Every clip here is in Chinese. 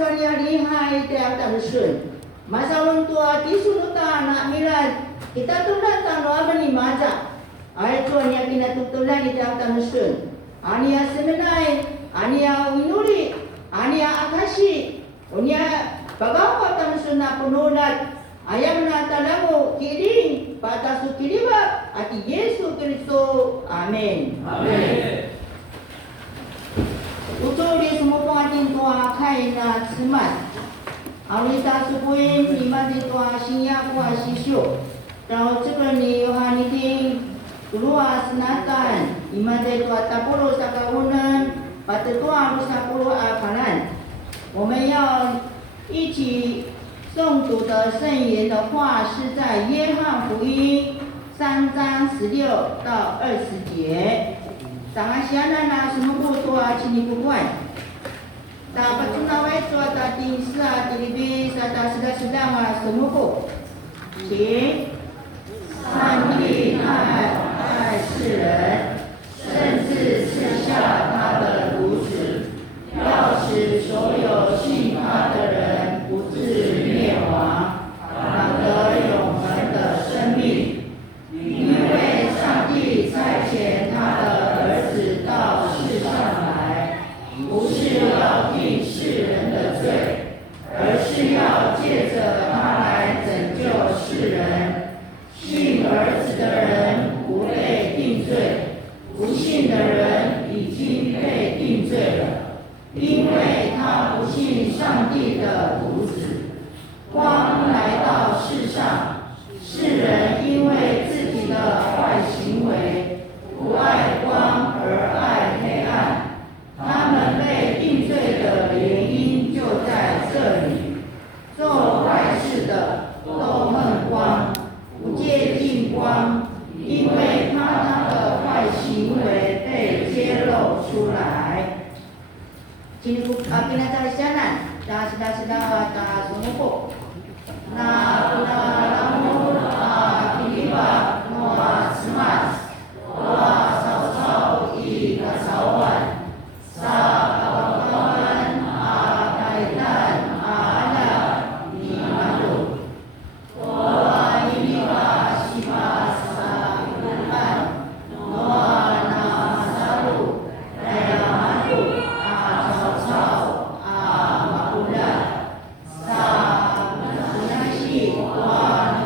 cuan yang lihai tiap tansun. Masa untua kisunuta na milan kita tulan tano abani maja. Ay cuan yang kinatutulan tiap tansun. Ania semenai, ania unuri, ania akashi, unia bagawa tansun na punulat. Ayam na talamu kiring patasu kiriba ati Yesu Kristo. Amen. Amen. 우토리 수모방아진 또한 카이나 스만 아우리타 수부인 이마디 또한 신야구와 시쇼 라오 츠거니 요하니팅 우루와 스나탄 이마디 또한 타포로 사카우는 바트 또한 루사포로 아카난 我们要一起诵读的圣言的话是在约翰福音3章16到20节。Tangasyanan na sumukuto at sinikukuan. Dapat sunaway ito at ating sa tilibi sa tasila-sila nga sumuko. 请上帝爱世人，甚至赐下他的独子，要使所有信他的人不至灭亡，反得永恒的生命。因为上帝差遣他的到世上来，不是要定世人的罪，而是要借着他来拯救世人。信儿子的人不被定罪，不信的人已经被定罪了，因为他不信上帝的独子。光来到世上，世人因为自己的坏行为，不爱光而爱黑暗，他们被定罪的原因就在这里。做坏事的都恨光，不接近光，因为怕他的坏行为被揭露出来。Sini pinasarasyanan, sedang sumuko. Na lamu piliba noa semas, noa sao i kasawan, sa kawan kaitan ada di malu. Noa iniba sibasa ibukan, noa na saru, daya malu, sao mapula, sa nasi, noa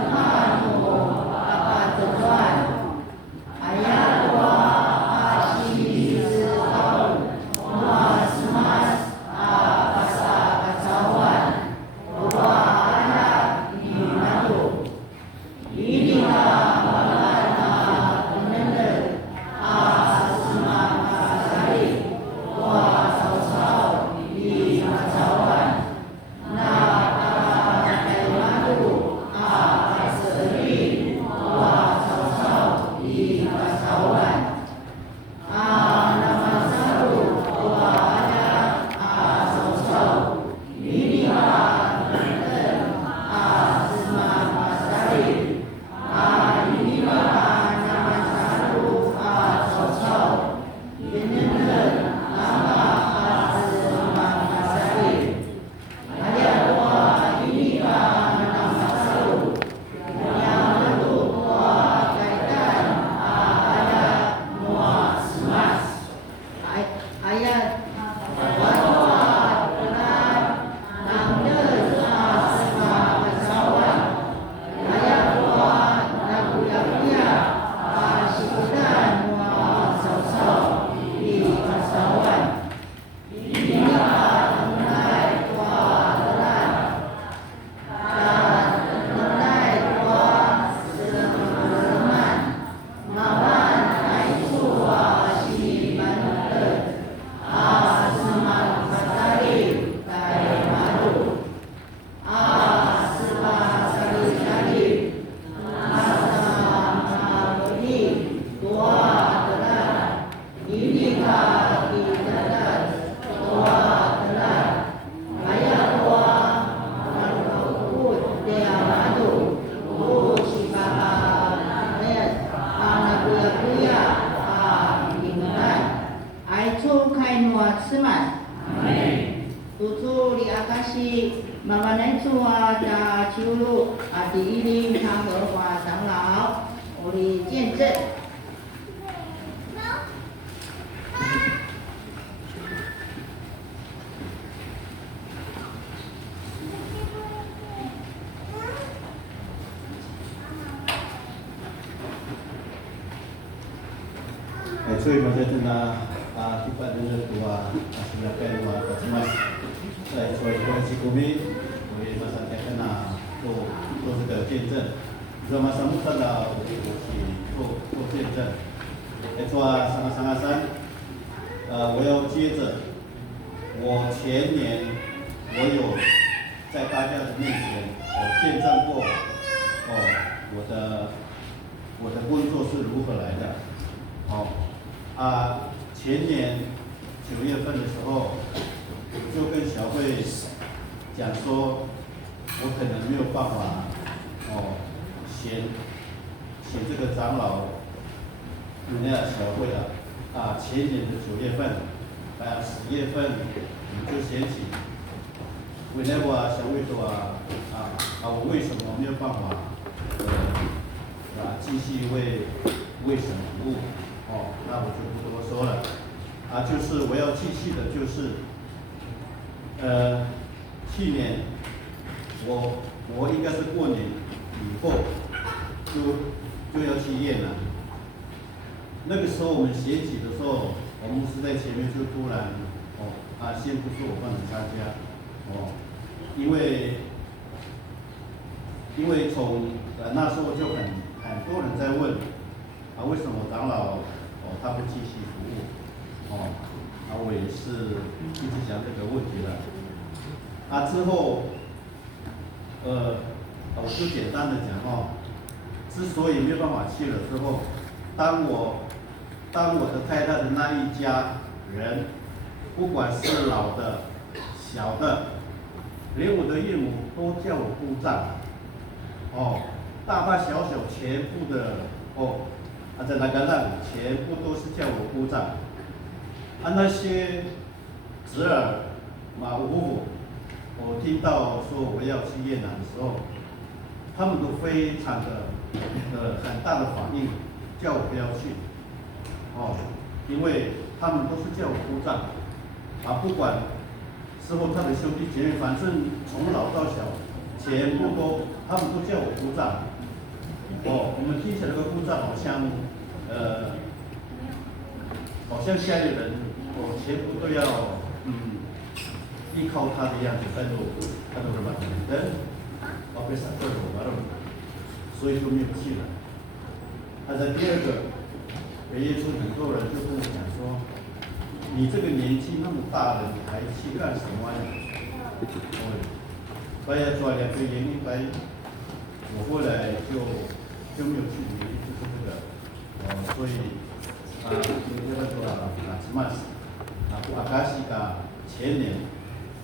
阿卡西妈妈乃主啊大秋路啊第一林康和华长老，我的见证。Saya masa itu kita dengar dua silakan dua mas saya cuai si kumi boleh masa kita kena tu segala 见证，那么什么看到我做见证，做三，我要接着我前年我有在大家的面前见证过我的工作是如何来的，前年9月份的时候，我就跟小慧讲说，我可能没有办法选这个长老，那小慧前年的9月份，10月份我们就选起，为了我小慧说我为什么没有办法继续为神服务？那我就不多说了，就是我要继续的，就是去年我应该是过年以后就要去验了。那个时候我们选举的时候，我们是在前面就突然先不说我不能参加，因为从那时候就很多人在问为什么长老他不继续服务？我也是一直想这个问题了。之后，我就简单的讲之所以没有办法去了之后，当我的太太的那一家人，不管是老的、小的，连我的岳母都叫我姑丈，大大小小全部的在那个那里全部都是叫我姑丈。那些侄儿我夫妇，我听到说我要去越南的时候，他们都非常的很大的反应，叫我不要去，因为他们都是叫我姑丈，不管之后他的兄弟姐妹，反正从老到小，全部他们都叫我姑丈。我们听起来这个姑丈好像家里人全部都要依靠他的样子，但是他都什么？被闪过我了，所以就没有去了。第二个，北耶稣很多人就跟我讲说，你这个年纪那么大了，你还去干什么呀？我也做2个原因，我后来就没有去，原因就是这个，所以那个说什么阿卡西前年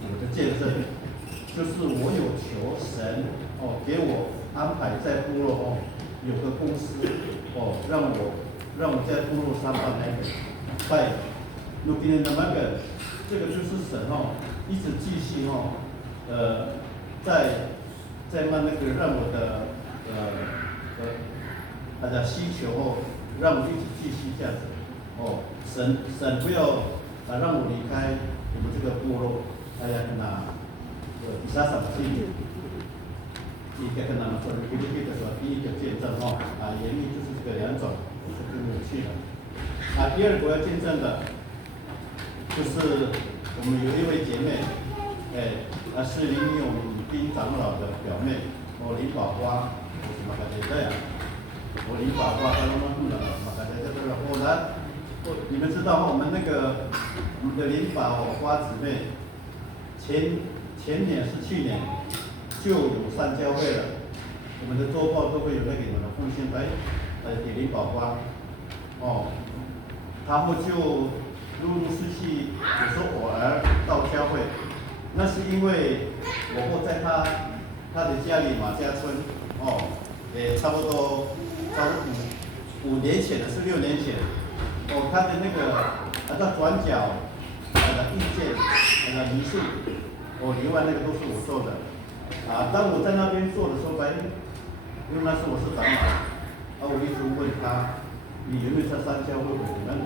我的见证，就是我有求神给我安排在部落有个公司让我在部落上班那个拜，那边的那个这个就是神一直继续在那个让我的需求让我一直继续这样子神不要让我离开我们这个部落，以下什么一个跟他们说的第一个见证原因就是这个2种，我就没有去了。第二个我要见证的，就是我们有一位姐妹，是林永斌长老的表妹，林宝花，林宝花他们你们知道我们的林宝花姊妹，前年是去年就有上教会了，我们的周报都会有那个你们的奉献给林宝花，他们就陆续有时候偶尔到教会，那是因为我在他的家里马家村，差不多5年前的是6年前，他的那个转角意见民宿另外那个都是我做的。当我在那边做的时候，因为那时候我是长老，我一直问他，你有没有在三教会怎么弄？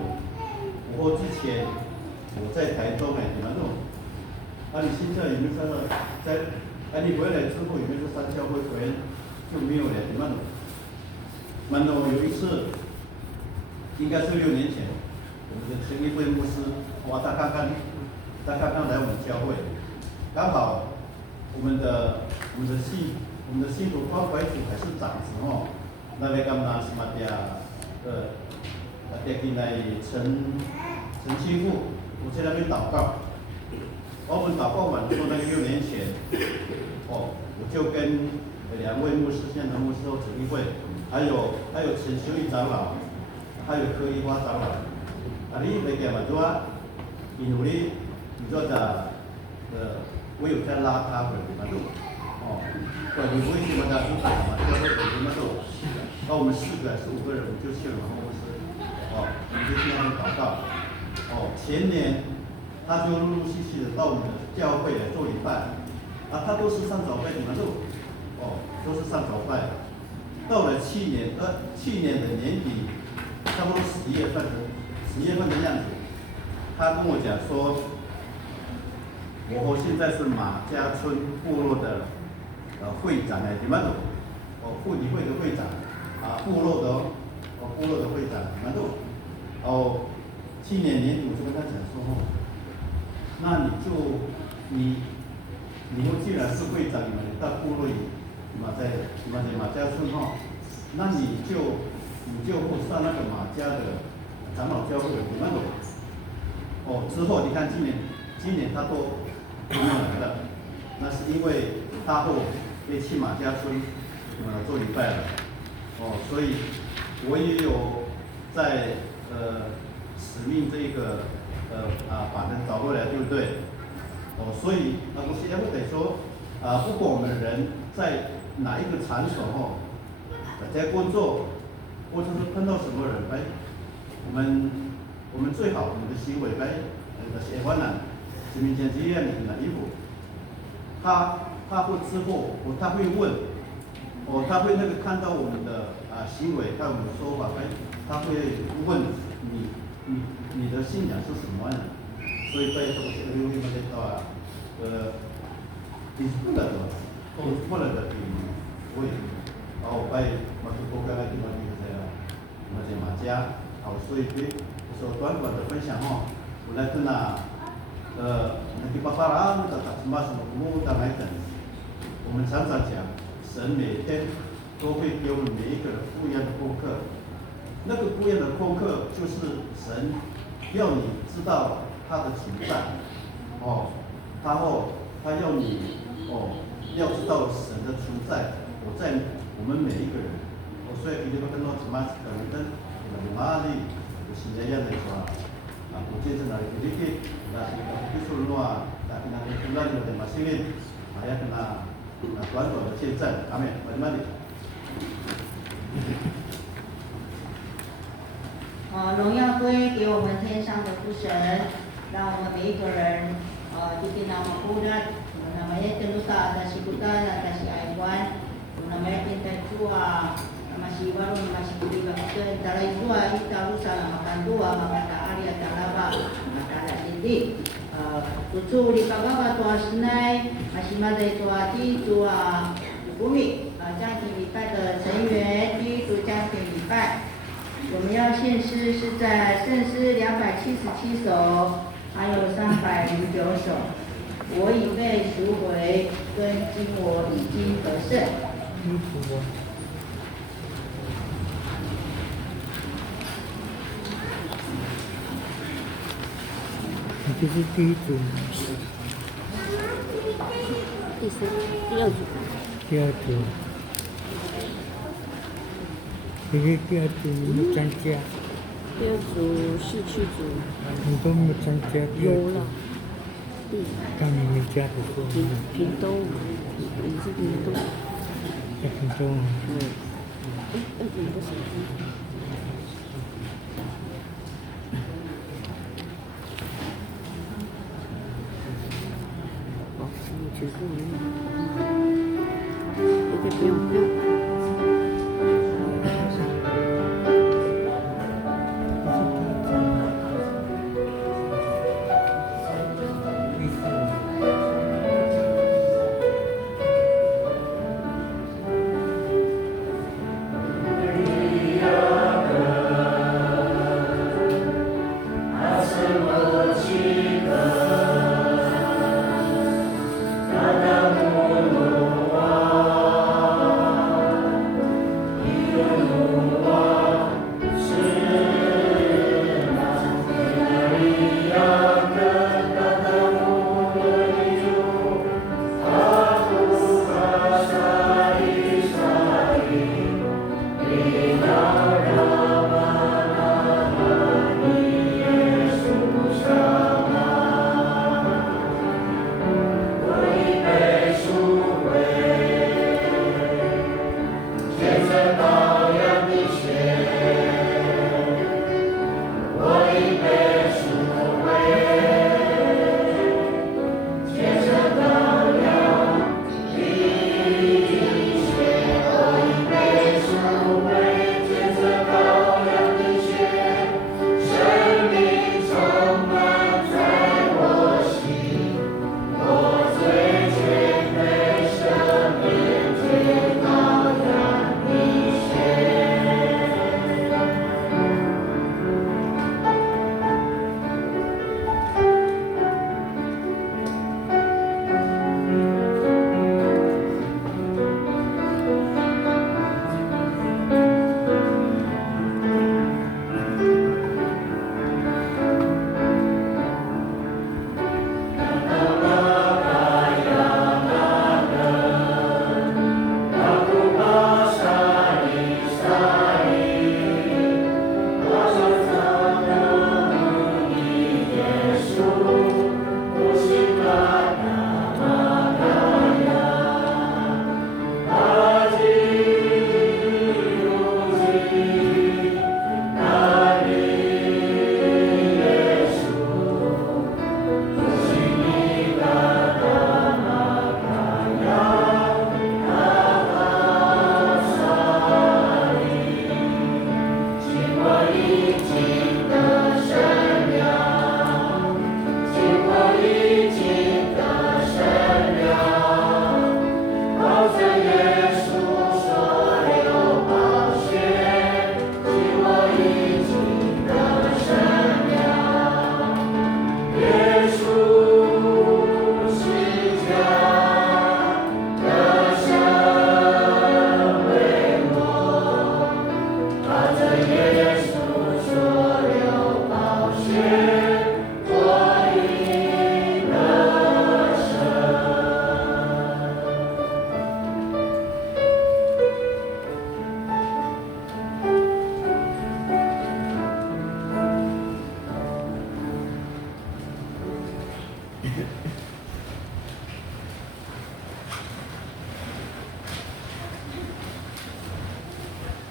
之前我在台中怎么弄？你现在有没有你回来之后有没有在三教会就没有了，怎么弄？有一次，应该是6年前，我们的陈一辉牧师，他刚刚来我们教会，刚好我们的信徒关怀组还是长子那位干嘛什么的带进来陈清富，我在那边祷告，我们祷告完之后，那个6年前，我就跟2位牧师，现在的牧师陈一慧，还有陈修义长老，还有柯一花长老，你来给嘛做因为你说我有在拉他回嘛做，你不会去嘛他做嘛，教会回嘛做，我们4个还是5个人，我们就去了嘛牧师，我们就去那边祷告，前年他就陆陆续续的到我们的教会来做礼拜，他都是上早拜的嘛做，都是上早拜。到了去年的年底，差不多10月份的样子，他跟我讲说，我现在是马家村部落的会长怎么走？妇女会的会长，部落的会长怎么走？去年年底我就跟他讲说，那你以后既然是会长，你到部落里。在马家村那你就上那个马家的长老教会怎么走？之后你看今年他都没有来了，那是因为大后被去马家村做礼拜了，所以我也有在使命这个把人找过来，对不对？所以我现在会得说不管我们人在哪一个场所在工作，或者是碰到什么人我们最好我们的行为写完了，指明前这样的衣服，他会之后他会问，他会看到我们的行为，看我们的说法，他会问你的信仰是什么呢？所以在这个因为你是不能的，不能的，会，马祖国家的地方在马家，所以短短的分享我来跟巴巴拉的什么来等，我们常常讲，神每天都会给我们每一个人不一样的功课，那个不一样的功课就是神要你知道他的存在，他要你要知道神的存在，我在我们每一个人，所以你就跟到什么可能跟哪里有新的样的说我接着那里你去说话，那里的马西林，要跟短短的见证，阿妹，慢慢的。荣耀归给我们天上的父神，让我们每一个人jadi nama kudat, namanya teluta, ada si kudan, ada si aiwan, namanya kita tua, nama si baru, nama si kudiga kita, antara itu kita lusa makan dua, makan tak ada talaba, makan tak jadi. Tutu di kabawa tua sinai, masih madai tua di tua bumi, 家庭礼拜的成员，第一组家庭礼拜，我们要献诗是在圣诗277首。还有309首，我已被赎回，跟今我已经得胜。这是第一组，第二组，第二组，这个第二组没参加。第二组市区组你都没参加？有了，到你们家的时候，屏东，你是屏东？在屏东。你的手机。哦，也可以不用，不用。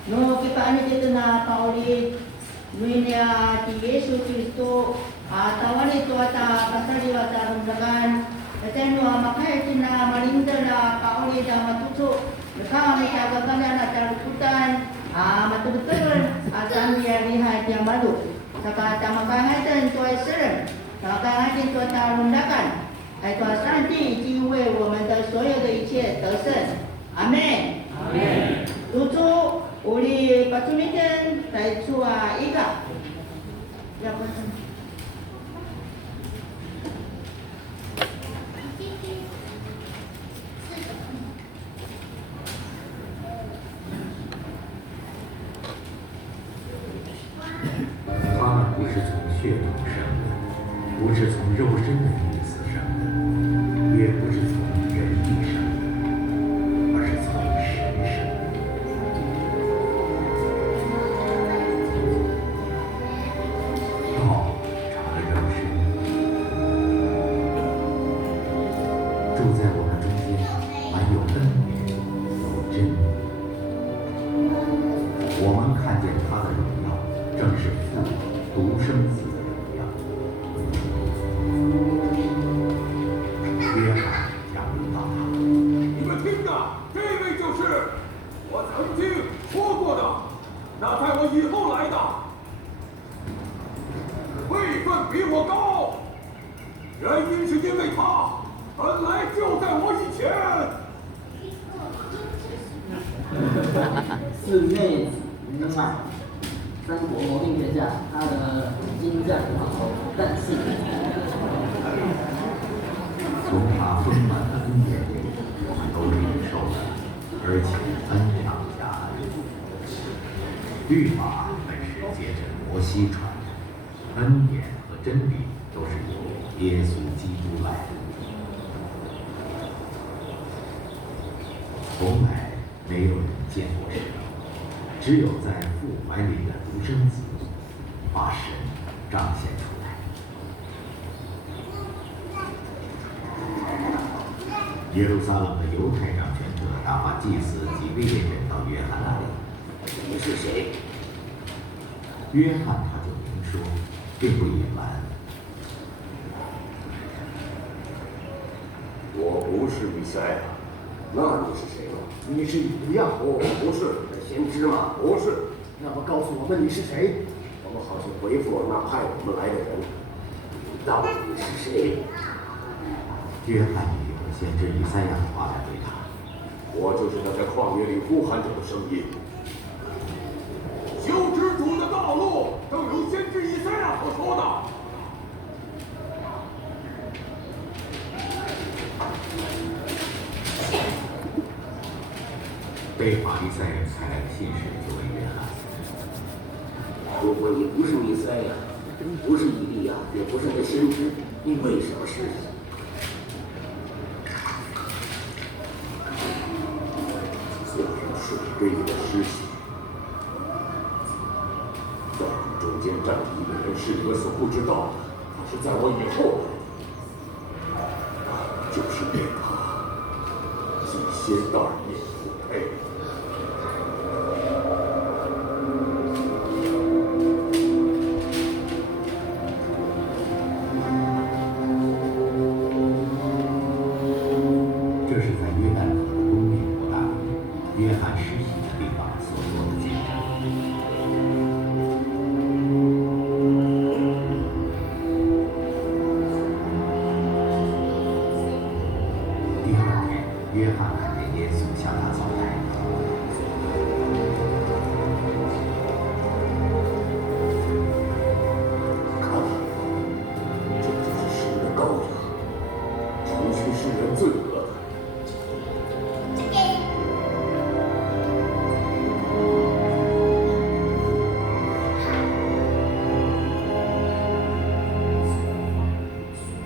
No kita ani kita na pauli nuinya di Yesus Kristus tawan itu ata pasal dia ata rundakan dan no makai tina malinda na pauli da matutu kami kita gagana na tarukutan betul-betul asan dia lihat yang malu saka tamakai dan tuai serem saka hati tuai tarundakan ai tuai santi 基为我们的所有的一切得胜阿门阿门tutu 우리 빠투미든 다이투와 이가 야버튼 他们不是从血统生的，不是从肉身的意思生的，也不是从人意生的，而是从神生的。道成了肉身，住在我们中间，满有恩典，有真理。我们看见他的荣耀，正是父独生子的荣耀。约翰讲到他。啊，这位就是我曾经说过的，那在我以后来的，位分比我高，原因是因为他本来就在我以前。是妹子啊，三国谋定天下，他的金将好，但是从他丰满的恩典里，我们都领受了，而且恩上加恩。律法本是借着摩西传的，恩典和真理都是由耶稣基督来的。从来没有人见过神，只有在父怀里的独生子把神彰显出来。耶路撒冷的犹太掌权者打发祭司及利未人到约翰那里：“你是谁？”约翰他就明说，并不隐瞒：“我不是弥赛亚。那你是谁呢？你是以利亚？不是。先知吗？不是。那么告诉我们你是谁？我们好像回复了那派我们来的人。你到底是谁？约翰也用先知以赛亚的话来回答：“我就是那在旷野里呼喊者的声音。修之主的道路，正如先知以赛亚所说的。”被法利赛人派来的信使就问约翰：“如果你不是弥赛亚，不是以利亚，也不是那先知，你为什么是？做成水杯的尸血，在你中间站着一个人，是你们所不知道的，他是在我以后的，就是那个祭先大业父配。”这是在约旦河的东面伯大尼，约翰施洗的地方所做的见证。第二天，约翰看见耶稣向他走来，看，这就是神的羔羊，除去世人罪恶的。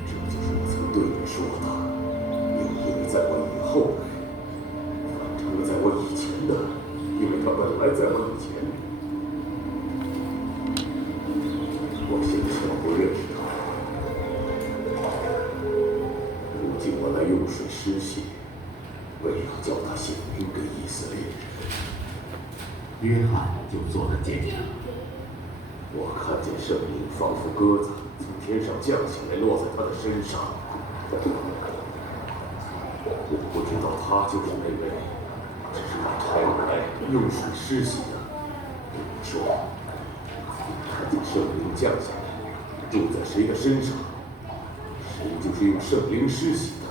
这就是我曾对你说的，有一位在我以后来，反成了在我以前的，因为他本来在我以前。我先前不认识他，如今我来用水施洗，为要叫他显明给以色列人。约翰就做了见证。我看见圣灵仿佛鸽子从天上降下来，落在他的身上。我不知道他就是那位，只是他差我来用水施洗的。我说，看见圣灵降下来，住在谁的身上，谁就是用圣灵施洗的。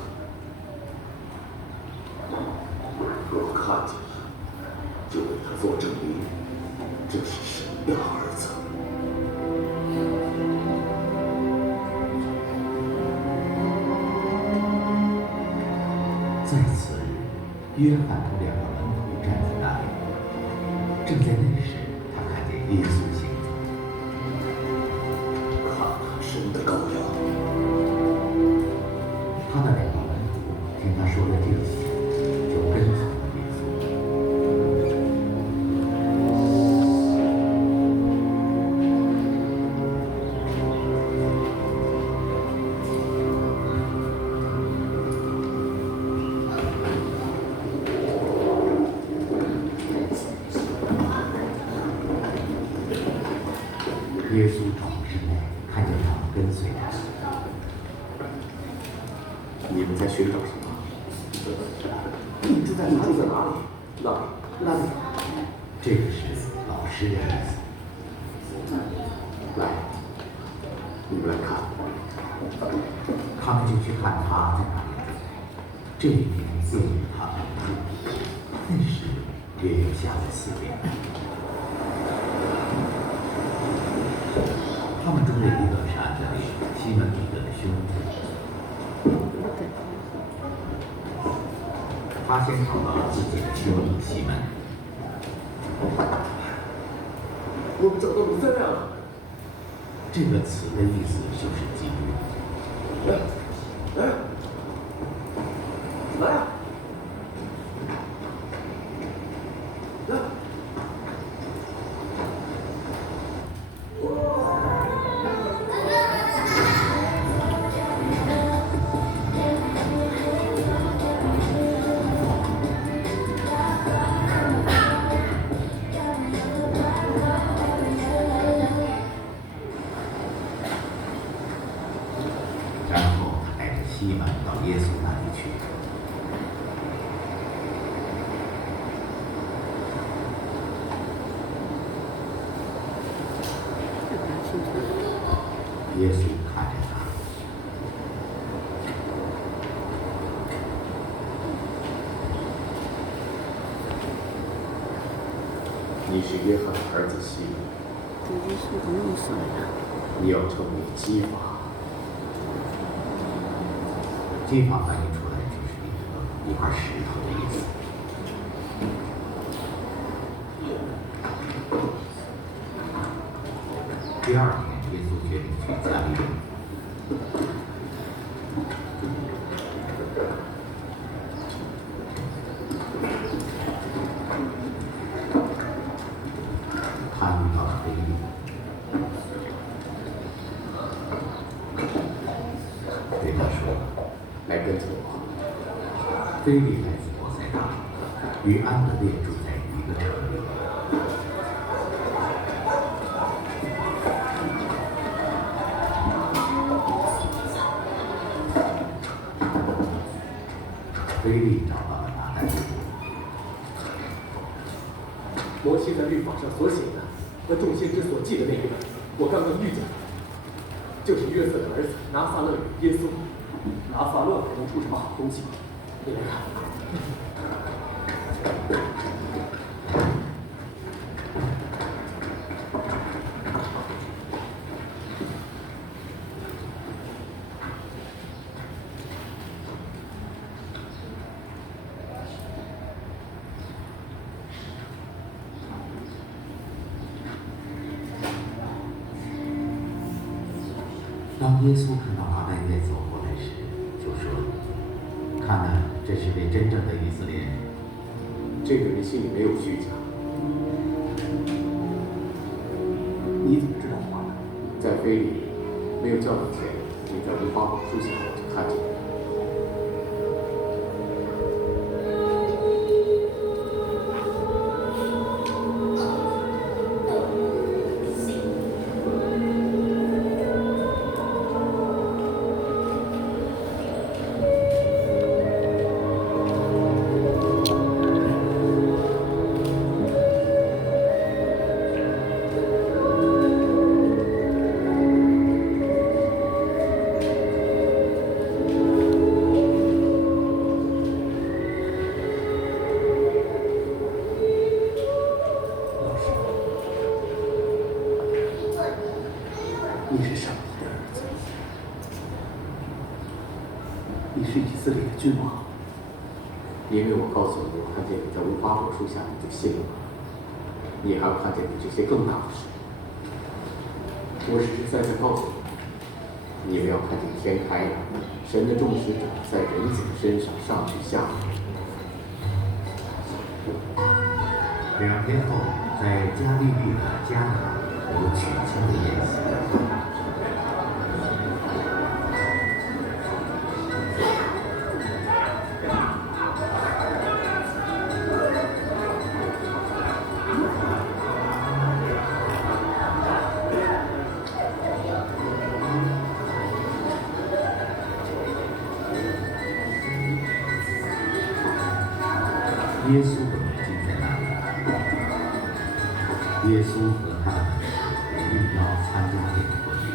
我看见了，就为他做证明，这是神的儿子。在此日，约翰同两个门徒站在那里。正在那时，他看见耶稣行走。看看神的羔羊。他的两个门徒听他说了这些，就跟从了耶稣。耶稣转过身来，看见他们跟随他。你们在寻找什么？你知你住在哪里？那里。这个是老师的意思。来，你们来看。他们就去看他在哪里住。这一年又与他同住。那时约有下午4点。他们中的一个是安德烈，西门彼得的兄弟。他先找到了自己的兄弟西门。我们找到弥赛亚了。这个词的意思就是基督。来呀！来呀！来！然后他带着西门到耶稣那里去。耶稣看着他，你是约翰的儿子西门，这耶稣都弄死了呀！你要成为基法。基法翻译出来就是一块石头的意思。第二天，耶稣决定去加利利。他遇到了腓力。对他说：“来跟着我。腓力来自伯赛大，与安德烈住在一个城里。腓力找到了拿但业。摩西在律法上所写的和众先知所记的那个人，我刚刚遇见了，就是约瑟的儿子拿撒勒人耶稣。拿撒勒能出什么好东西？你来看。当耶稣看到拿但业走过来时，就说：“看来这是位真正的以色列人。”这个人心里没有虚假。你怎么知道话呢？在非礼没有叫你前，你在无花果树下我就看见你。你是上帝的儿子，你是以色列的君王。因为我告诉你，我看见你在无花果树下，你就信了。你还要看见比这些更大的事。我实实在在告诉你，你们要看见天开了，神的众使者在人子的身上上去下来。2天后，在加利利的迦拿有娶亲的宴席。耶稣的母亲在那里。耶稣和他的门徒也应邀参加这个婚礼。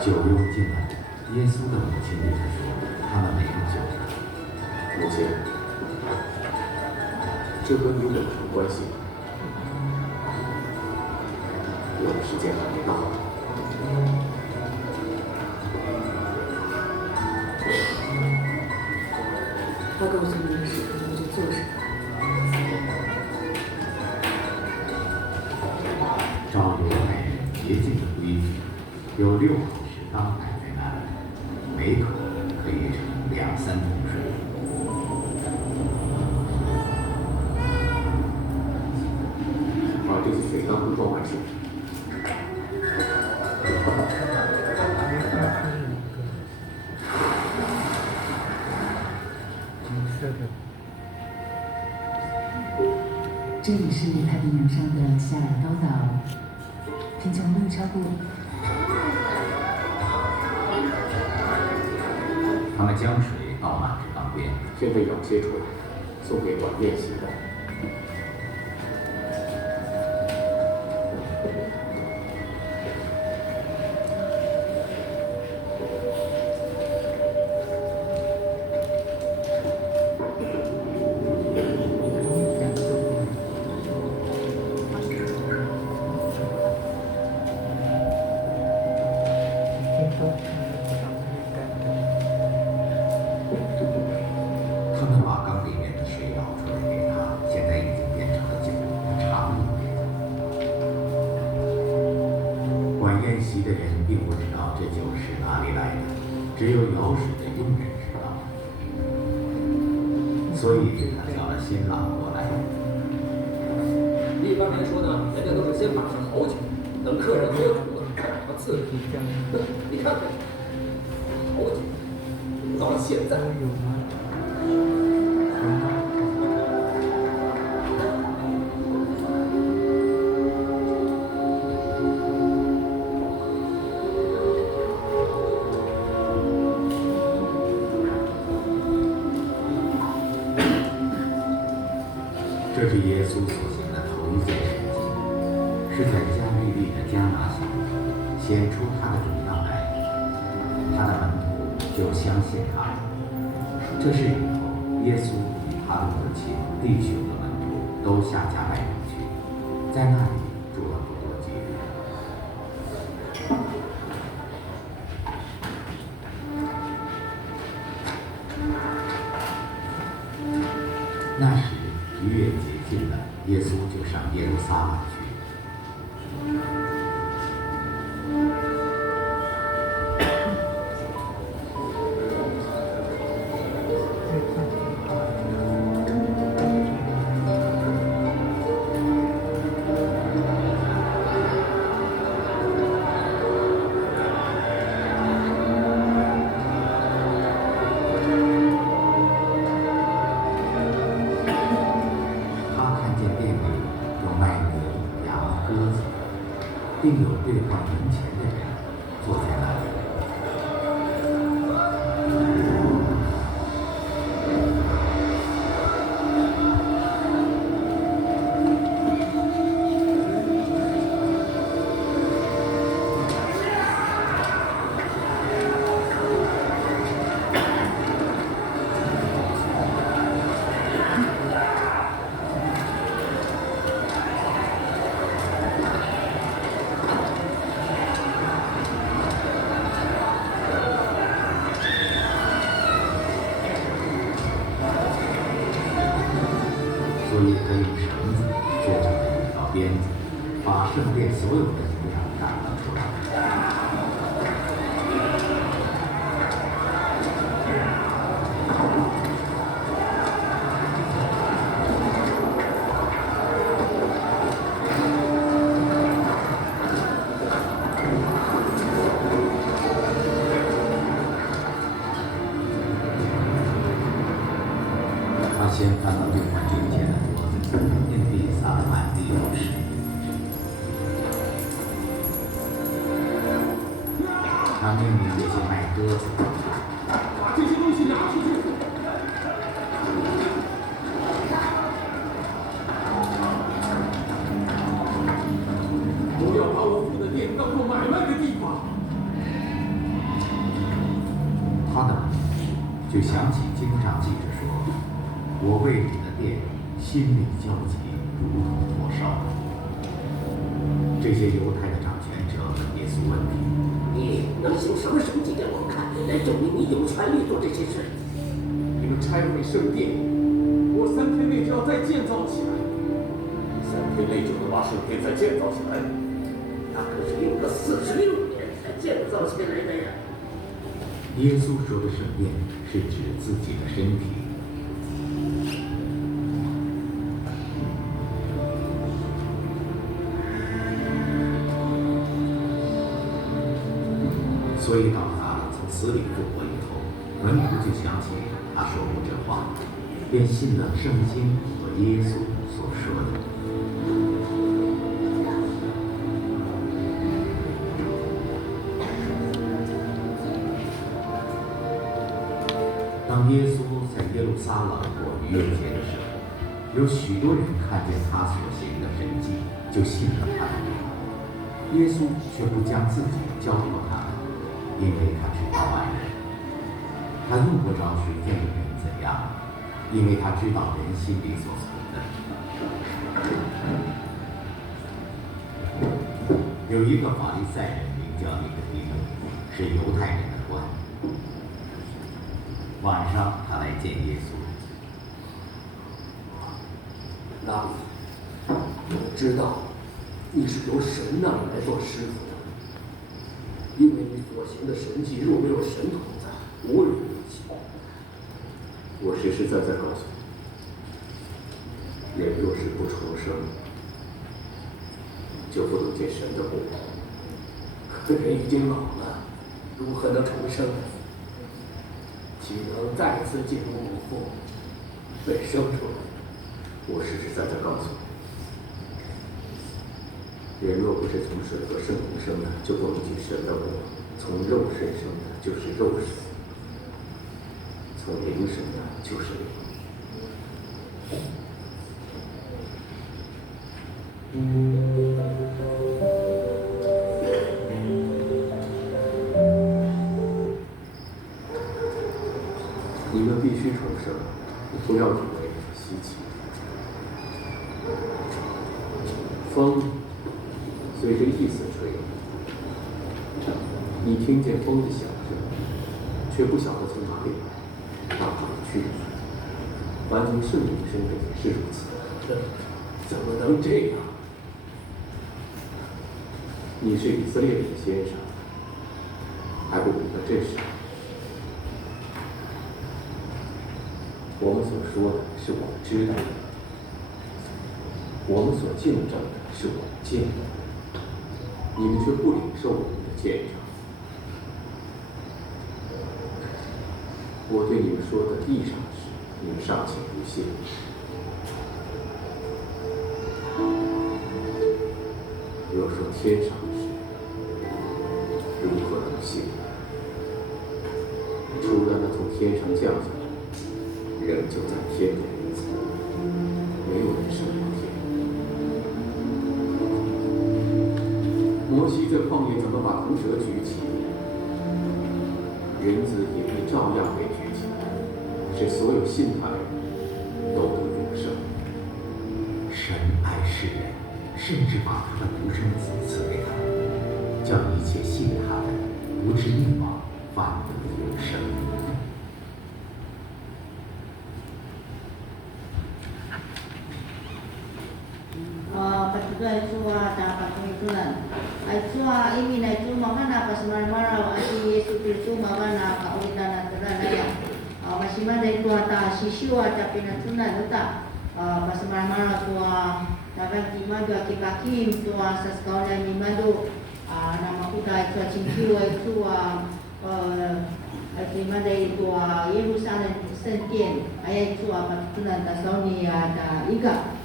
酒又进来，耶稣的母亲对他说：“他们没有酒。”母亲，这和你有什么关系？我的时间还没到。他告诉你们什么，你就做什么。照犹太人洁净的规矩，有6口石缸摆在那里，每口可以盛2、3桶水。把这些水缸都装满水。这里是太平洋上的夏尔高岛，贫穷率超过。他们将水倒满至缸边，现在舀些出来，送给晚宴席的。他们把缸里面的水舀出来给他，现在已经变成了酒，尝一杯。晚宴席的人并不知道这酒是哪里来的，只有舀水的佣人知道，所以他叫了新郎过来。一般来说呢，人家都是先摆上好酒，等客人喝足了，再赐给你看看，好酒，到了现在。这是耶稣所行的头一件事情，是在加利利的迦拿乡显出他的荣耀来，他的门徒就相信他。这事以后，耶稣与他的母亲、弟兄的门徒都下加百农去，在那里住了不多几日。那时逾越节近了，耶稣就上耶路撒冷去。他看见店里有卖牛、羊、鸽子，并有兑换银钱的人坐在那里。所以他用绳子做成了一条鞭子，把圣殿所有的牛羊赶了出来。他先看到兑换银钱的因比撒的满地都是。他命令那些卖鸽子的把这些东西拿出去。不要把我父的店当做买卖的地方。他的就想起经上记着说：“我为你的店心里焦急，如同火烧。”这些犹太的掌权者问耶稣问题：“你能行什么神迹给我们看，来证明你有权利做这些事？你们拆毁圣殿，我3天内就要再建造起来。3天内就能把圣殿再建造起来？那可是用了46年才建造起来的呀！”耶稣说的圣殿是指自己的身体。所以当他从死里复活以后，门徒就想起他说过这话，便信了圣经和耶稣所说的。当耶稣在耶路撒冷过逾越节的时候，有许多人看见他所行的神迹，就信了他的名。耶稣却不将自己交托他们，因为他知道万人。他用不着水电的人怎样，因为他知道人心里所存的。有一个法利赛人名叫尼哥底母，是犹太人的官。晚上，他来见耶稣。拉比，我知道你是由神那里来做师傅的，因为你所行的神迹若没有神同在，无人能行。我实实在在告诉你，人若是不重生，就不能见神的国。可人已经老了，如何能重生呢？岂能再次进入母腹，被生出来？我实实在在告诉你，人若不是从水和圣灵生的，就不能进神的国；从肉身生的，就是肉身；从灵生的，就是灵。你们必须重生，不要以为稀奇。风随着意思吹，你听见风的响声，却不晓得从哪里来，到哪里去。凡从圣灵生的也是如此。怎么能这样？你是以色列人的先生，还不明白这事？我们所说的是我们知道的，我们所见证的是我们见的，你们却不领受我们的见证。我对你们说的地上的事，你们尚且不信，若说天上的事，如何能信呢？除了那从天上降下来，人就在天的人子，没有人上过天。摩西在旷野怎么把毒蛇举起？人子也必照样被举起，使所有信他的人都得永生。神爱世人，甚至把他的独生子赐给他们，叫一切信他的不至灭亡，反得永生。Patugai cua dapat pengitulan. Ay cua ini na itu makana pas marmara ay Yesu Kristo makana kaulitan na teranaya. Masih mana itu ata siswa tapi natunan uta. Pas marmara tua dapat dimadu akibakim tua sesekolah ni madu. Nama kita cua cingkiwa itu dimana itu Yerusalem sentien ayat cua patulan tasawni ada iga.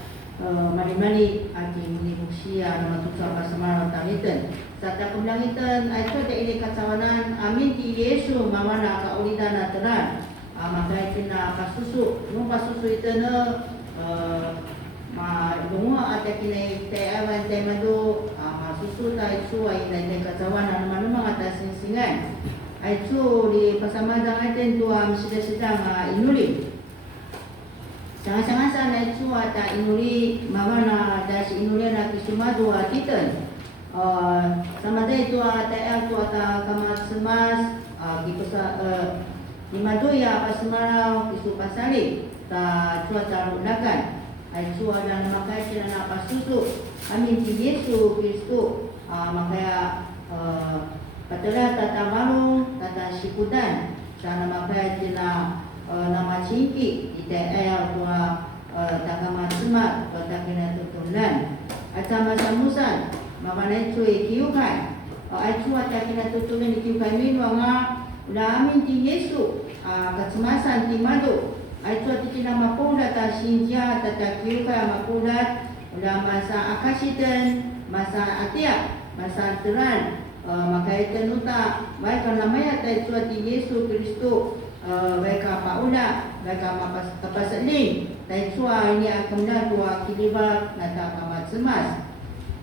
mali-mali ati muli busia nama tusa pasamana tangitan sata kumlangitan ay kada ini kasawanan amin ti Yesu mamana kaulidana tenan maka itina pasusu nung pasusu itu na lunga ati kinay tayawan tay madu masusu tay su ay inay kasawanan naman mga tasinsingan ay su di pasamadang atin tuam sida-sidang inulim sangat-sangat sana itu ada inuri mana ada si inuri nak kisumadu atitan sama ada itu ada tu ada kamar semas gitu di madu ya pas semarau kisu pasali ta cuaca lunakan itu ada nama kaya na apa susu amin di Yesus Kristus makanya patela tata malu tata sikudan sana makanya cina nama cingki ite ayat tua takama semat pada kena tutulan acama samusan mamane cuy kiukai aicu ata kena tutulan kiukai min wanga udah amin ti Yesu kacemasan ti madu aicu ati nama pola ta sinja tata kiukai makulat udah masa akasitan masa atia masa teran maka itu nuta baik namanya aicu ati Yesu Kristus mereka paula mereka mapas tapasalin tai sua ini akan tua kilibat nata kamat semas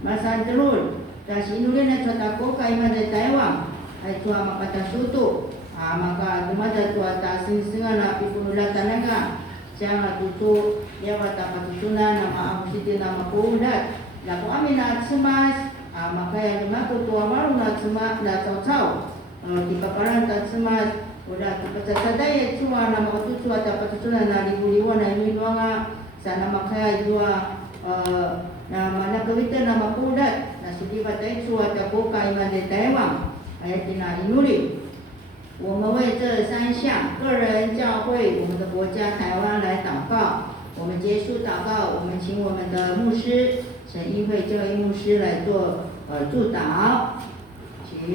masa terul dan sinule na chota ko kai ma de Taiwan ai sua mapata sutu maka kumada tua ta sinsinga na pipunula tanaga siya tutu ya wata patusuna nama amusiti nama paulat la ko amin at semas maka yang lumaku tua maru na semas na tau di paparan ta semas udah kepercayaan cuma nama itu cuma dapat cuma nari buliwan ini doang sana makanya dua nama nak kewita nama kudat nasi dibatai cuma dapat kaiman di Taiwan ayat tina inuli 我们为这三项个人教会我们的国家台湾来祷告我们结束祷告我们请我们的牧师神议会教育牧师来做祝祷请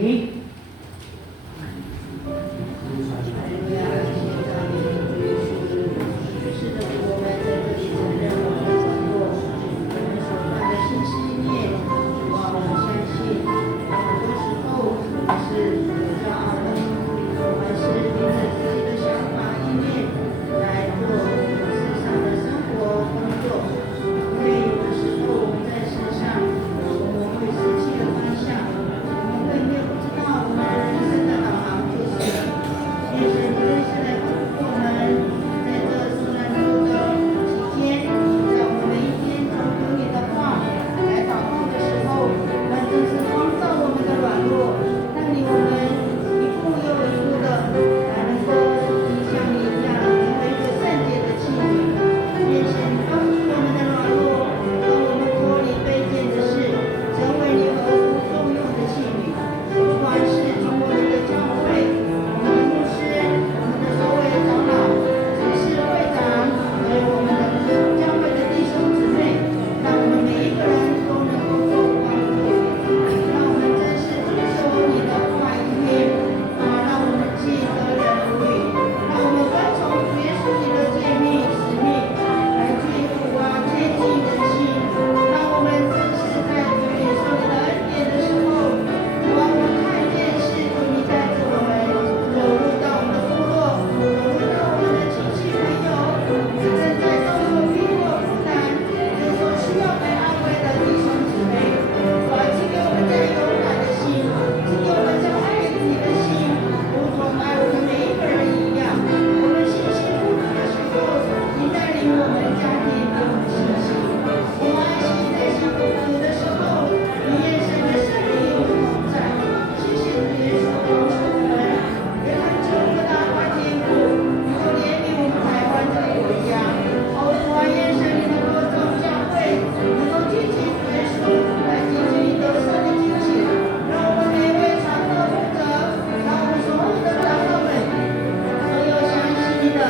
的，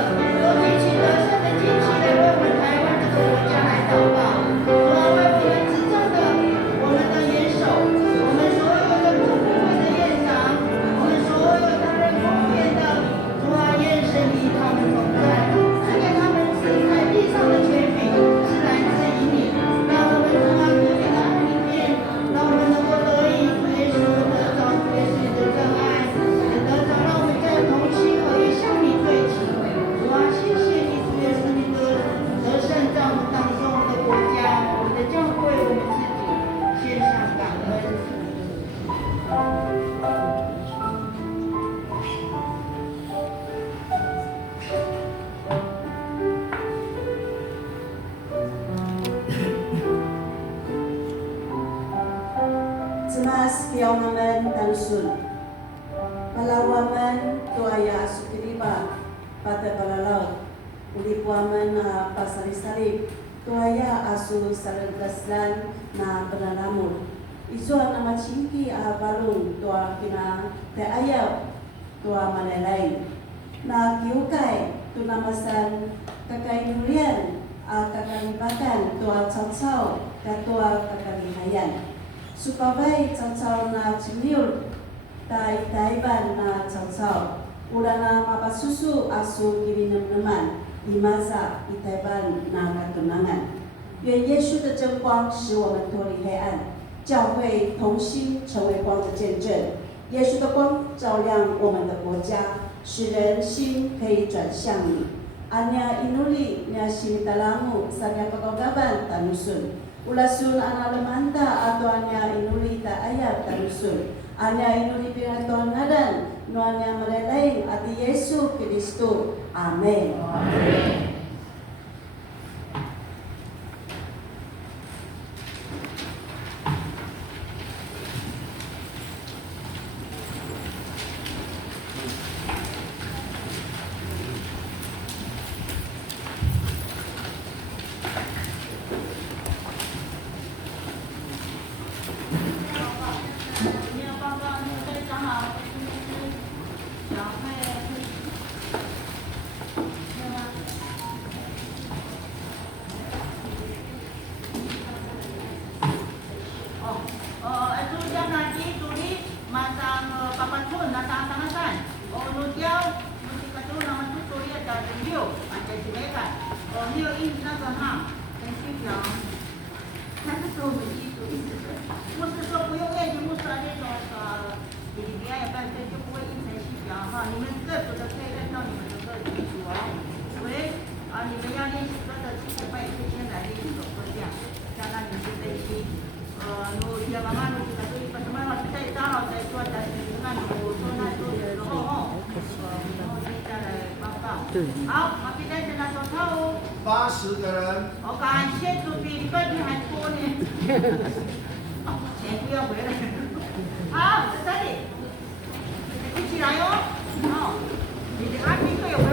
都举起了圣的举起来为我们 siyaungaman tansun. Palawaman tuaya sukiriba pada balalaut. Ulipuaman pasari-sari tuaya asu salagaslan na beralamur. Isu nama cingki balung tua kina teayap tua malelai. Na kiukai tu namasan kakai durian kakalibakan tua cau-cau katua kakalihayan. Supaya cau-cau na cimiul tai taiban na cau-cau. Ulana mapasusu asu kirinem-neman di masa itaiban na katunangan. 愿耶稣的真光使我们脱离黑暗，教会同心成为光的见证。耶稣的光照亮我们的国家，使人心可以转向你。Anya inuli nya sinitalamu sanya kagagaban tanusun. Ulasun ana lemanta atau anya inuli ta ayat tanusun. Anya inuli pinatuan ngadan nuanya melelain ati Yesus Kristus. Amin. Amin.好，我们在这拿多少？80个人。我感谢主比你们还多呢。钱不要回来。好，在这里，一起来哦。哦，你的安平会有。